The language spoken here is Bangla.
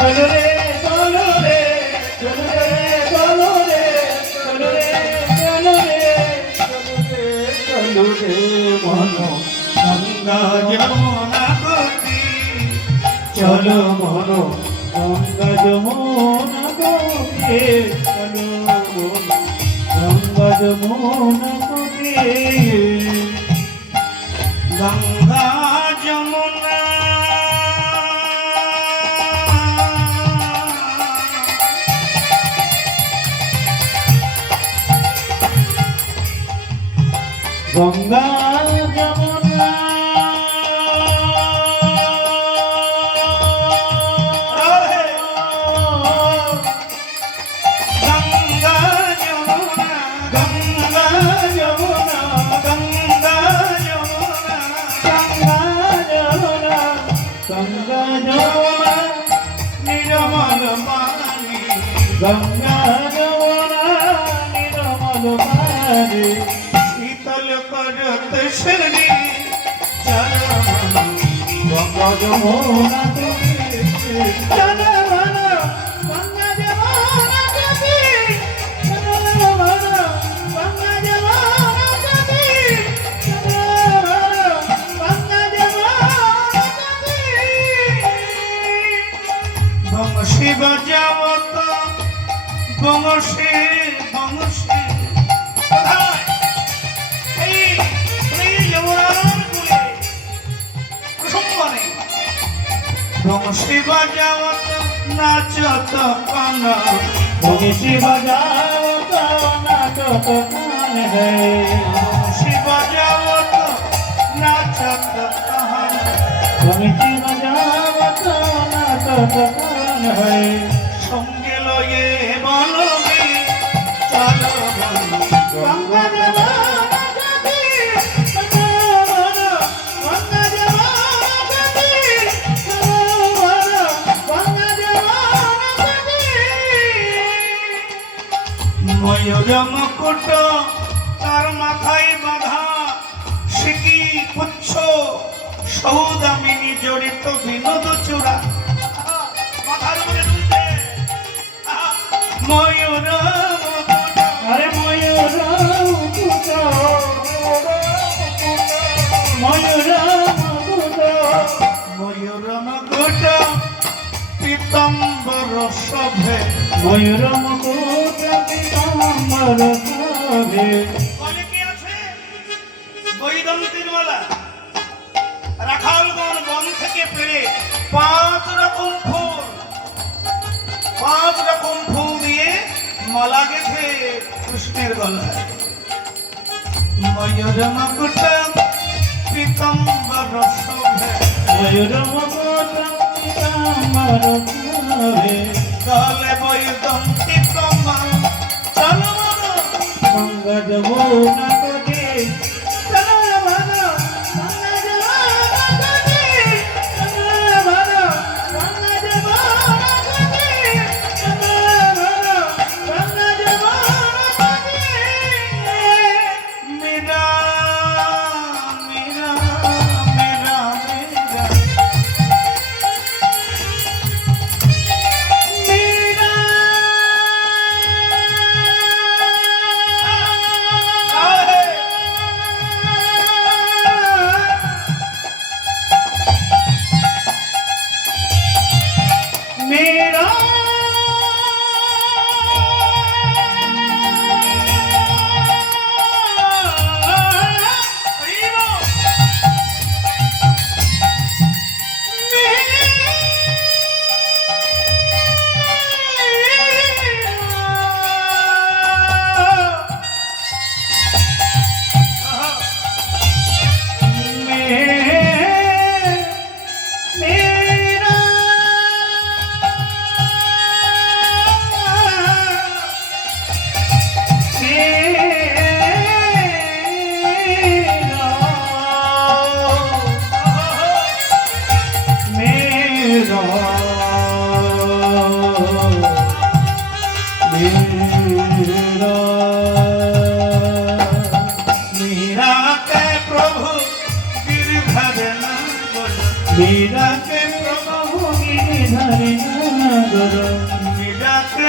চলো রে চলো রে চলো রে চলো রে চলো রে চলো রে চলো রে মন গঙ্গা যমুনা গতি চলো মন গঙ্গা যমুনা গতি চলো মন গঙ্গা যমুনা গতি গঙ্গা যমুনা গঙ্গা যমুনা গঙ্গা যমুনা গঙ্গা যমুনা গঙ্গা যমুনা গঙ্গা যমুনা গঙ্গা যমুনা নিরমল পানি গঙ্গা যমুনা নিরমল পানি করত শরী চলো গঙ্গা যমুনা তুমি চলো গঙ্গা যমুনা তুমি চলো গঙ্গা যমুনা তুমি চলো গঙ্গা যমুনা তুমি বংশী বাজাবত বংশী বংশী বংশী বাজাওত নাচত কান বংশী বাজাওত নাচত কান হে বংশী বাজাওত নাচত কান বংশী বাজাওত নাচত কান হে সঙ্গে লয়ে বলবি চলো গঙ্গা যমুনা ময়ূর মুকুট তার মাথায় বাঁধা সিকি পুচ্ছ সৌদামিনী জড়িত বিনোদ চূড়া মাথার উপরে দুলছে ময়ূর মুকুট আরে ময়ূর মুকুট ময়ূর মুকুট ময়ূর মুকুট পীতাম্বর শোভে ময়ূর মুকুট পীতাম্বর শোভে বলে কি আছে বৈদন্তীর মালা রাখালগণ বন থেকে পেড়ে 5 রকম ফুল দিয়ে মালা গেঁথে কৃষ্ণের গলায় ময়ূর মুকুট পীতাম্বর শোভে ময়ূর মুকুট পীতাম্বর শোভে গলে বৈদন্তী প্রমাণ চলো গঙ্গা যমুনা গতি চলো গঙ্গা যমুনা গতি চলো গঙ্গা যমুনা গতি চলো গঙ্গা যমুনা গতি মীরা মীরা মীরা মীরা मीरा के प्रभु गिरिधर নিরাতে